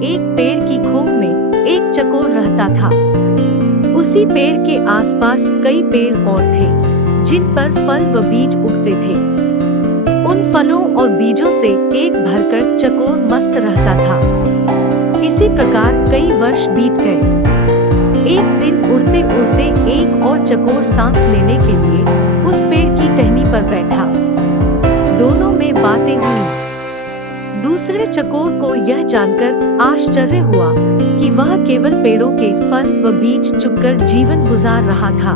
एक पेड़ की खोह में एक चकोर रहता था। उसी पेड़ के आसपास कई पेड़ और थे जिन पर फल व बीज उगते थे। उन फलों और बीजों से पेट भरकर चकोर मस्त रहता था। इसी प्रकार कई वर्ष बीत गए। एक दिन उड़ते उड़ते एक और चकोर सांस लेने के लिए उस पेड़ की टहनी पर बैठा। दोनों में बातें हुई। दूसरे चकोर को यह जानकर आश्चर्य हुआ कि वह केवल पेड़ों के फल व बीज चुगकर जीवन गुजार रहा था।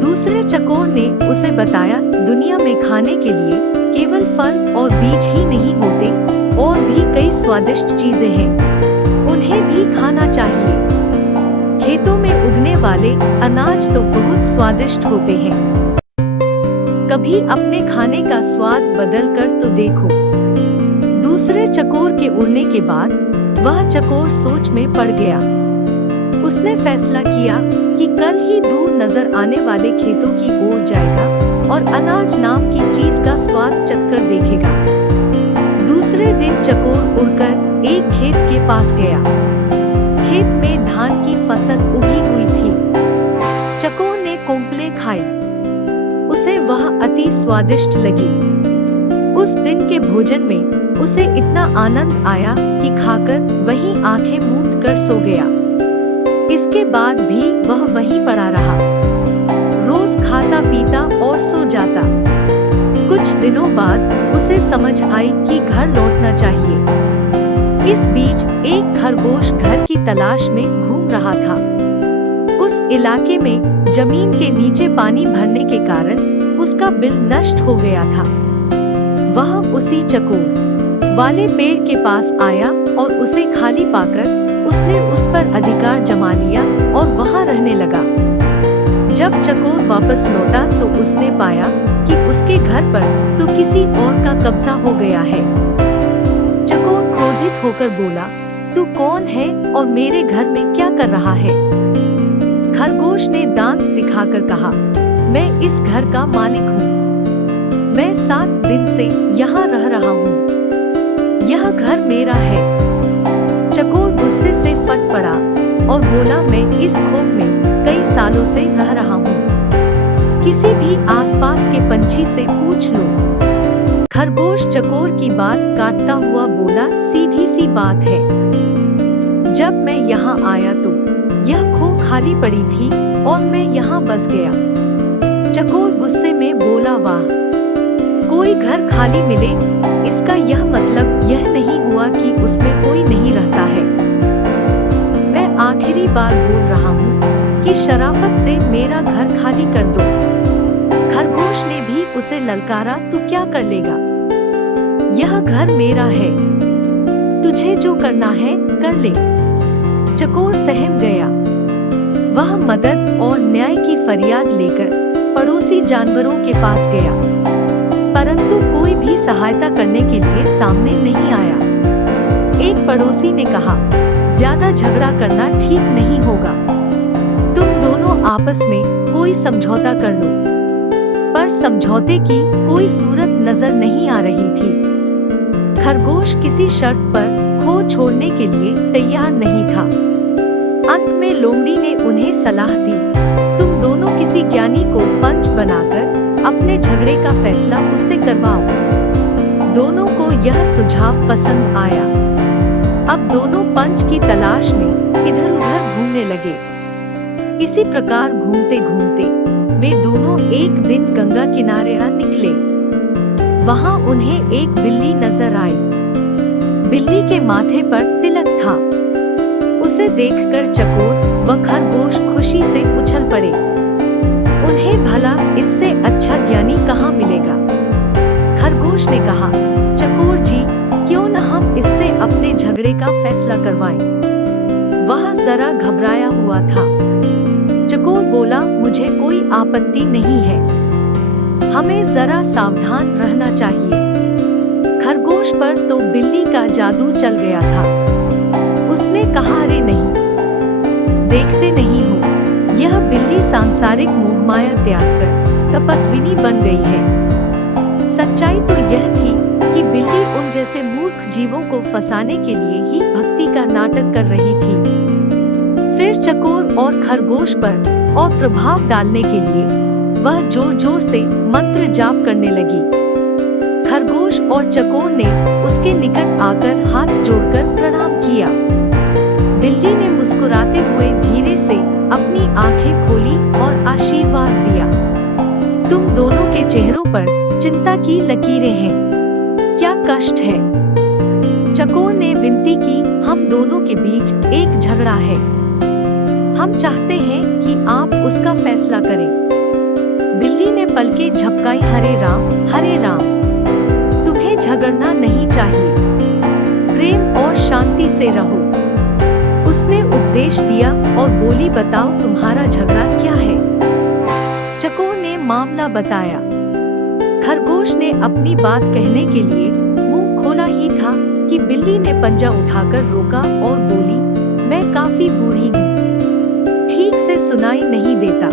दूसरे चकोर ने उसे बताया, दुनिया में खाने के लिए केवल फल और बीज ही नहीं होते, और भी कई स्वादिष्ट चीजें हैं, उन्हें भी खाना चाहिए। खेतों में उगने वाले अनाज तो बहुत स्वादिष्ट होते हैं, कभी अपने खाने का स्वाद बदल कर तो देखो। दूसरे चकोर के उड़ने के बाद वह चकोर सोच में पड़ गया। उसने फैसला किया कि कल ही दूर नजर आने वाले खेतों की ओर जाएगा और अनाज नाम की चीज का स्वाद चखकर देखेगा। दूसरे दिन चकोर उड़कर एक खेत के पास गया। खेत में धान की फसल उगी हुई थी। चकोर ने कोंपलें खाई। उसे वह अति स्वादिष्ट लगी। उस दिन के भोजन में उसे इतना आनंद आया कि खाकर वहीं आंखें मूंद कर सो गया। इसके बाद भी वह वहीं पड़ा रहा, रोज खाता पीता और सो जाता। कुछ दिनों बाद उसे समझ आई कि घर लौटना चाहिए। इस बीच एक खरगोश घर की तलाश में घूम रहा था। उस इलाके में जमीन के नीचे पानी भरने के कारण उसका बिल नष्ट हो गया था। वह उसी चकोर वाले पेड़ के पास आया और उसे खाली पाकर उसने उस पर अधिकार जमा लिया और वहां रहने लगा। जब चकोर वापस लौटा तो उसने पाया कि उसके घर पर तो किसी और का कब्जा हो गया है। चकोर क्रोधित होकर बोला, तू कौन है और मेरे घर में क्या कर रहा है? खरगोश ने दांत दिखाकर कहा, मैं इस घर का मालिक हूँ। मैं 7 दिन से यहाँ रह रहा हूँ। यह घर मेरा है। चकोर गुस्से से फट पड़ा और बोला, मैं इस खोह में कई सालों से रह रहा हूँ। किसी भी आसपास के पंछी से पूछ लो। खरगोश चकोर की बात काटता हुआ बोला, सीधी सी बात है। जब मैं यहाँ आया तो यह खोह खाली पड़ी थी और मैं यहाँ बस गया। चकोर गुस्से में बोला, वाह, कोई घर खाली मिले, इसका यह मतलब यह नहीं हुआ कि उसमें कोई नहीं रहता है। मैं आखिरी बार बोल रहा हूँ कि शराफत से मेरा घर खाली कर दो। खरगोश ने भी उसे ललकारा, तू क्या कर लेगा? यह घर मेरा है, तुझे जो करना है कर ले। चकोर सहम गया। वह मदद और न्याय की फरियाद लेकर पड़ोसी जानवरों के पास गया, परंतु कोई भी सहायता करने के लिए सामने नहीं आया। एक पड़ोसी ने कहा, ज्यादा झगड़ा करना ठीक नहीं होगा। तुम दोनों आपस में कोई समझौता कर लो। पर समझौते की कोई सूरत नजर नहीं आ रही थी। खरगोश किसी शर्त पर खोह छोड़ने के लिए तैयार नहीं था। अंत में लोमड़ी ने उन्हें सलाह दी, तुम दोनों किसी ज्ञानी को पंच बनाकर अपने झगड़े का फैसला उससे करवाओ। दोनों को यह सुझाव पसंद आया। अब दोनों पंच की तलाश में इधर उधर घूमने लगे। इसी प्रकार घूमते घूमते वे दोनों एक दिन गंगा किनारे आ निकले। वहां उन्हें एक बिल्ली नजर आई। बिल्ली के माथे पर तिलक था। उसे देखकर चकोर व खरगोश खुशी से उछल पड़े। उन्हें भला इससे अच्छा ज्ञानी कहाँ मिलेगा? खरगोश ने कहा, चकोर जी, क्यों न हम इससे अपने झगड़े का फैसला करवाएं? वह जरा घबराया हुआ था। चकोर बोला, मुझे कोई आपत्ति नहीं है, हमें जरा सावधान रहना चाहिए। खरगोश पर तो बिल्ली का जादू चल गया था। उसने कहा, अरे नहीं, देखते नहीं हो, यह बिल्ली सांसारिक मोहमाया त्याग कर तपस्विनी बन गई है। सच्चाई तो यह थी कि बिल्ली उन जैसे मूर्ख जीवों को फंसाने के लिए ही भक्ति का नाटक कर रही थी। फिर चकोर और खरगोश पर और प्रभाव डालने के लिए वह जोर जोर से मंत्र जाप करने लगी। खरगोश और चकोर ने उसके निकट आकर हाथ जोड़कर प्रणाम किया। बिल्ली ने मुस्कुराते हुए धीरे से अपनी आंखें खोली और आशीर्वाद दिया। तुम दोनों के चेहरों पर चिंता की लकीरें हैं। क्या कष्ट है? चकोर ने विनती की, हम दोनों के बीच एक झगड़ा है। हम चाहते हैं कि आप उसका फैसला करें। बिल्ली ने पलकें झपकाई, हरे राम, तुम्हें झगड़ना नहीं चाहिए। प्रेम और शांति से रहो। उसने उपदेश दिया और बोली, बताओ तुम्हारा झगड़ा क्या है? चकोर ने मामला बताया। खरगोश ने अपनी बात कहने के लिए मुंह खोला ही था कि बिल्ली ने पंजा उठाकर रोका और बोली, मैं काफी बूढ़ी हूँ, ठीक से सुनाई नहीं देता,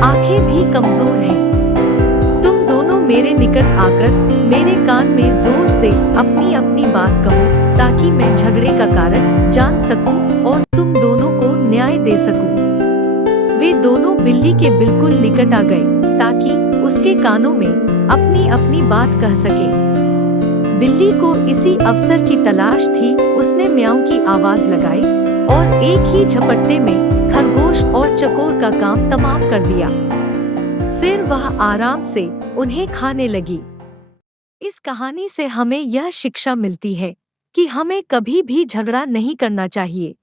आंखें भी कमजोर हैं। तुम दोनों मेरे निकट आकर मेरे कान में जोर से अपनी अपनी बात कहो ताकि मैं झगड़े का कारण जान सकूं और तुम दोनों को न्याय दे सकूं। वे दोनों बिल्ली के बिल्कुल निकट आ गए ताकि उसके कानों में अपनी अपनी बात कह सके। बिल्ली को इसी अवसर की तलाश थी। उसने म्याऊं की आवाज लगाई और एक ही झपट्टे में खरगोश और चकोर का काम तमाम कर दिया। फिर वह आराम से उन्हें खाने लगी। इस कहानी से हमें यह शिक्षा मिलती है कि हमें कभी भी झगड़ा नहीं करना चाहिए।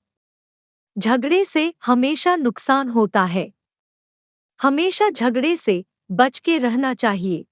झगड़े से हमेशा नुकसान होता है। हमेशा झगड़े से बच के रहना चाहिए।